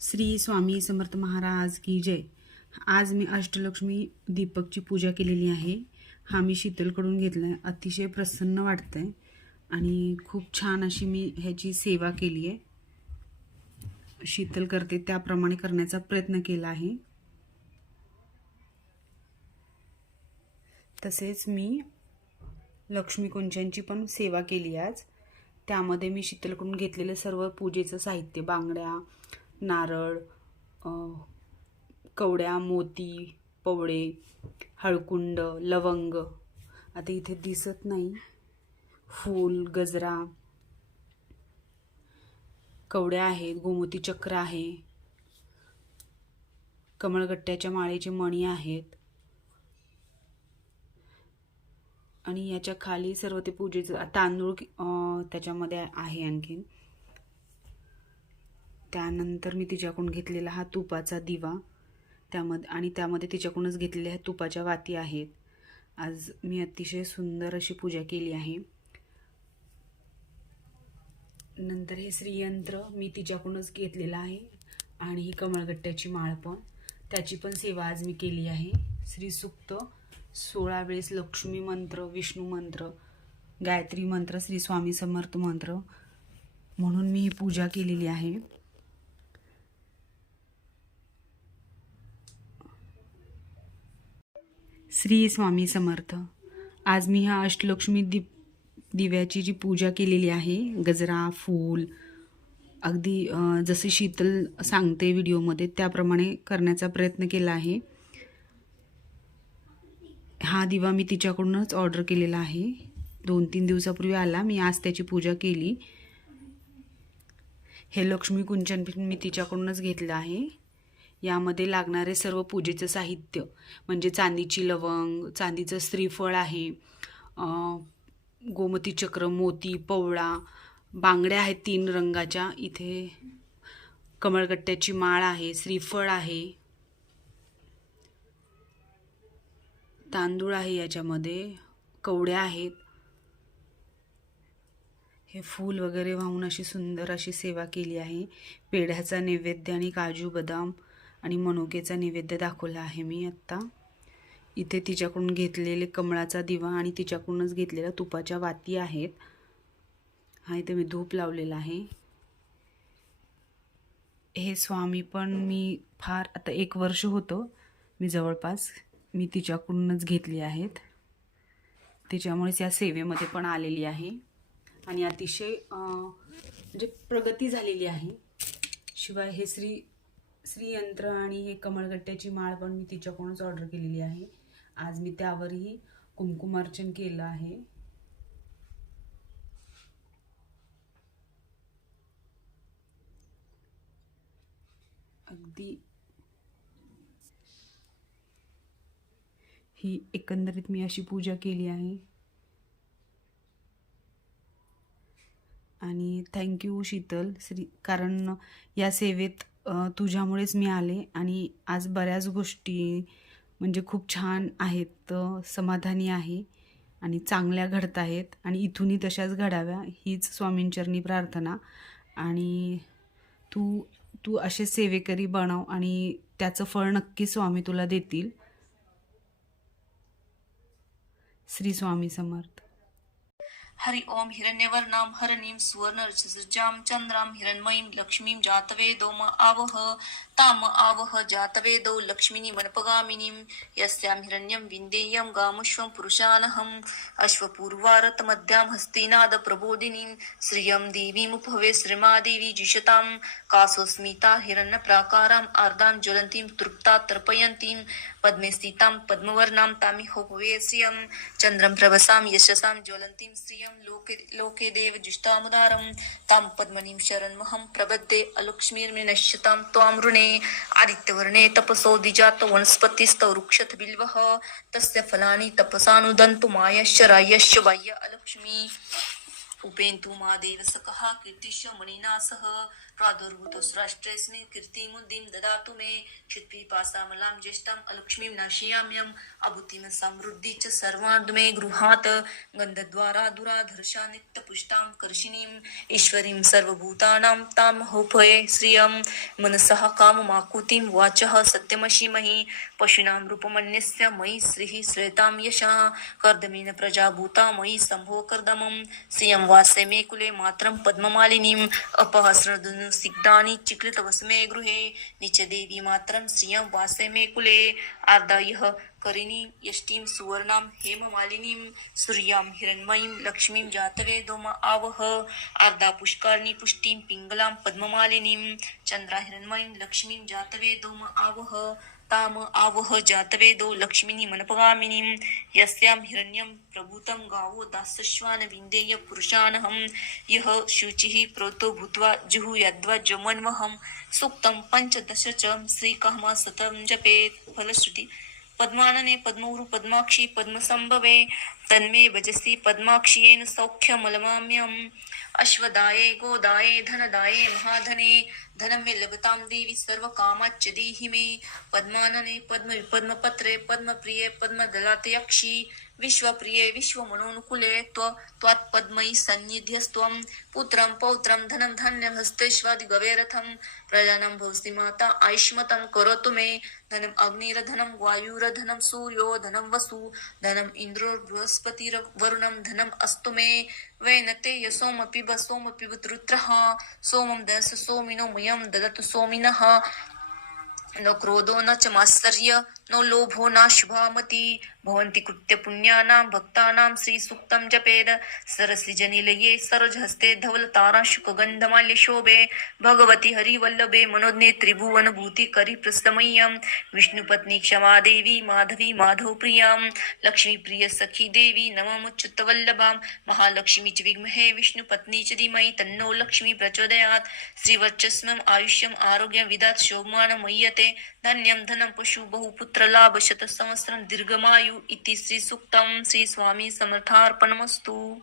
श्री स्वामी समर्थ महाराज की जय. आज मी अष्टलक्ष्मी दीपकची पूजा केलेली आहे. हा मी शीतलकडून घेतला आहे अतिशय प्रसन्न वाटतं आहे आणि खूप छान अशी मी ह्याची सेवा केली आहे. शीतल करते त्याप्रमाणे करण्याचा प्रयत्न केला आहे. तसेच मी लक्ष्मी कुंचांची पण सेवा केली आज. त्यामध्ये मी शीतलकडून घेतलेलं सर्व पूजेचं साहित्य बांगड्या नारळ कवड्या मोती पवळे हळकुंड लवंग. आता इथे दिसत नाही. फूल गजरा. कवड्या आहेत गोमती चक्र आहे. कमळगट्ट्याच्या माळेचे मणी आहेत. आणि याच्या खाली सर्व ते पूजेचं तांदूळ त्याच्यामध्ये आहे आणखीन. त्यानंतर मी तिच्याकडून घेतलेला हा तुपाचा दिवा. त्यामध्ये आणि त्यामध्ये तिच्याकडूनच घेतलेल्या ह्या तुपाच्या वाती आहेत. आज मी अतिशय सुंदर अशी पूजा केली आहे. नंतर हे श्रीयंत्र मी तिच्याकडूनच घेतलेलं आहे. आणि ही कमळगट्ट्याची माळ पण. त्याची पण सेवा आज मी केली आहे. श्रीसुक्त सोळा वेळेस लक्ष्मी मंत्र विष्णू मंत्र गायत्री मंत्र श्री स्वामी समर्थ मंत्र म्हणून मी ही पूजा केलेली आहे. श्री स्वामी समर्थ. आज मी ह्या अष्टलक्ष्मी दीप दिव्याची जी पूजा केलेली आहे गजरा फूल अगदी जसे शीतल सांगते व्हिडिओमध्ये त्याप्रमाणे करण्याचा प्रयत्न केला आहे. हा दिवा मी तिच्याकडूनच ऑर्डर केलेला आहे. दोन तीन दिवसापूर्वी आला मी आज त्याची पूजा केली. हे लक्ष्मी कुंचन मी तिच्याकडूनच घेतलं आहे. यामध्ये लागणारे सर्व पूजेचं साहित्य म्हणजे चांदीची लवंग चांदीचं श्रीफळ आहे गोमती चक्र मोती पवळा बांगड्या आहेत तीन रंगाच्या. इथे कमळगट्ट्याची माळ आहे श्रीफळ आहे तांदूळ आहे याच्यामध्ये कवड्या आहेत. हे फूल वगैरे वाहून अशी सुंदर अशी सेवा केली आहे. पेढ्याचा नैवेद्य आणि काजू बदाम आणि मनुकेचा नैवेद्य दाखवला आहे मी आत्ता. इथे तिच्याकडून घेतलेले कमळाचा दिवा आणि तिच्याकडूनच घेतलेल्या तुपाच्या वाती आहेत. हा इथे मी धूप लावलेला आहे. हे स्वामी पण मी फार आता एक वर्ष होतं मी जवळपास मी तिच्याकडूनच घेतली आहेत. त्याच्यामुळेच या सेवेमध्ये पण आलेली आहे. आणि अतिशय म्हणजे प्रगती झालेली आहे. शिवाय हे श्री श्रीयंत्र आणि हे कमळगट्ट्याची माळ पण मी तिच्याकडूनच ऑर्डर केलेली आहे. आज मी त्यावरही कुंकुमार्चन केलं आहे. अगदी. ही एकंदरीत मी अशी पूजा केली आहे. आणि थँक्यू शीतल. श्री कारण या सेवेत तुझ्यामुळेच मी आले आणि आज बऱ्याच गोष्टी म्हणजे खूप छान आहेत समाधानी आहे आणि चांगल्या घडत आहेत आणि इथूनही तशाच घडाव्या हीच स्वामींचरणी प्रार्थना. आणि तू तू असे सेवेकरी बनव आणि त्याचं फळ नक्की स्वामी तुला देतील. श्री स्वामी समर्थ. हरि ओम हिरण्यवर्णां हरणीम सुवर्णरजसज्जां चन्द्रां हिरण्मयीं लक्ष्मीं जातवेदोम म आवह। ताम आवह जातवेदो लक्ष्मिनी वनपगामिनीं। यस्यां हिरण्यं विन्देयं गामश्वं पुरुषानहम्। अश्वपूर्वारतमध्यां हस्तिनाद प्रबोधिनीं श्रियं देवीमुपभवे श्रीमादेवी जिषताम। कासोस्मिता हिरण्यप्राकाराम् आर्दां ज्वलन्तीं तृप्ता तर्पयन्तीं। पद्मे स्थिताम पद्मवर्णां तामिहोपवे श्रियं चन्द्रं यशसाम यशसां ज्वलन्तीं श्रियं लोके लोके देव जुष्टामुदारं तां पद्मनीं शरणमहं प्रबद्धे अलक्ष्मीर्मिनश्यतां त्वां ऋणे आदित्यवर्णे तपसो द्विजात वनस्पतिस्तौ बिल्वः तस्य फलानि तपसानुदन्तु मायश्च रायश्च बाह्य अलक्ष्मी। उपेन्तु महादेव सकः कीर्तिश्च मणिना सह प्रादुर्भूतोऽसु राष्ट्रेऽस्मिन् कीर्तिमुद्दिं ददातु मे क्षित्पिपासामलां ज्येष्ठाम् अलक्ष्मीं नाशयाम्यम् अभूतिं समृद्धि च सर्वान् मे गृहात् गन्धद्वारा दुराधर्षा नित्यपुष्टां कर्षिणीम् ईश्वरीं सर्वभूतानां तां होपये श्रियं मनसः काममाकुतिं वाचः सत्यमशीमहि पशूनां रूपमन्यस्य मयि श्रीः श्रेतां यशः कर्दमेन प्रजाभूता मयि सम्भो कर्दमं श्रियं वासेमे कुले मात्रं पद्ममालिनीम् अपहस्रदनुसिग्धानि चिक्लितवसमे गृहे। नित्यदेवी मात्रं श्रियं वासेमे कुले। आर्दायः करिणी यष्टिं सुवर्णां हेममालिनीं सूर्यां हिरण्मयीं लक्ष्मीं जातवेदोम आवह। आर्दा पुष्कर्णी पुष्टिं पिङ्गलां पद्ममालिनीं चन्द्रा हिरण्मयीं लक्ष्मीं जातवेदोम आवह। ताम आवह जातवेदो लक्ष्मीनि मनपगामिनीं यस्यां हिरण्यं प्रभूतं गावो दासश्वान विन्देय पुरुषानहं। यः शुचिः प्रोतो भूत्वा जुहुयद्वा जमन्वहं। सूक्तं पञ्चदश च श्रीकहमा सतं जपेत्। फलश्रुति। पद्मानने पद्मौरु पद्माक्षी पद्मसम्भवे तन्मे भजसि पद्माक्षियेन सौख्यमलमाम्यम् अश्वदाये गोदाये धनदाये महाधने धनं मे लभतां देवि सर्वकामाच्च देहि मे। पद्मानने पद्म पद्मपत्रे पद्मप्रिये पद्मदलातयक्षि विश्वप्रिये विश्वमनोनुकूले त्व त्वात्पद्मयि सन्निध्यस्त्वं। पुत्रं पौत्रं धनं धान्यं हस्तेष्वादिगवेरथं प्रजानं भवसि माता आयुष्मतं करोतु मे। धनम् अग्निरधनं वायुरधनं सूर्यो धनं वसु। धनम् इन्द्रोर्बृहस् बृहस्पतिर्वरुणं धनम् अस्तु मे वैनते यशोमपि सोमपि रुद्रः सोमं दश सोमिनो मयं ददतु सोमिनः। न क्रोधो न च मात्सर्य नो लोभो न शुभामति। भवन्ति कृत्यपुण्यानां भक्तानां श्रीसूक्तं जपेद। सरसिजनिलये सरजहस्ते धवलताराशुकगन्धमाल्यशोभे भगवति हरिवल्लभे मनोज्ञे त्रिभुवनभूतिकरिप्रस्तमय्यं विष्णुपत्नी क्षमा देवी माधवी माधवप्रियां लक्ष्मीप्रिय सखी देवी नममुच्युतवल्लभां। महालक्ष्मी च विद्महे विष्णुपत्नी च धीमहि तन्नो लक्ष्मी प्रचोदयात्। श्रीवर्चस्वम् आयुष्यम् आरोग्यं विदात् शोभमानं मय्यते। धन्यं धनं पशु बहुपुत्र बहुपुत्रलाभ शतसंवत्सरं दीर्घमायु इति श्रीसूक्तं श्रीस्वामी समर्थार्पणमस्तु।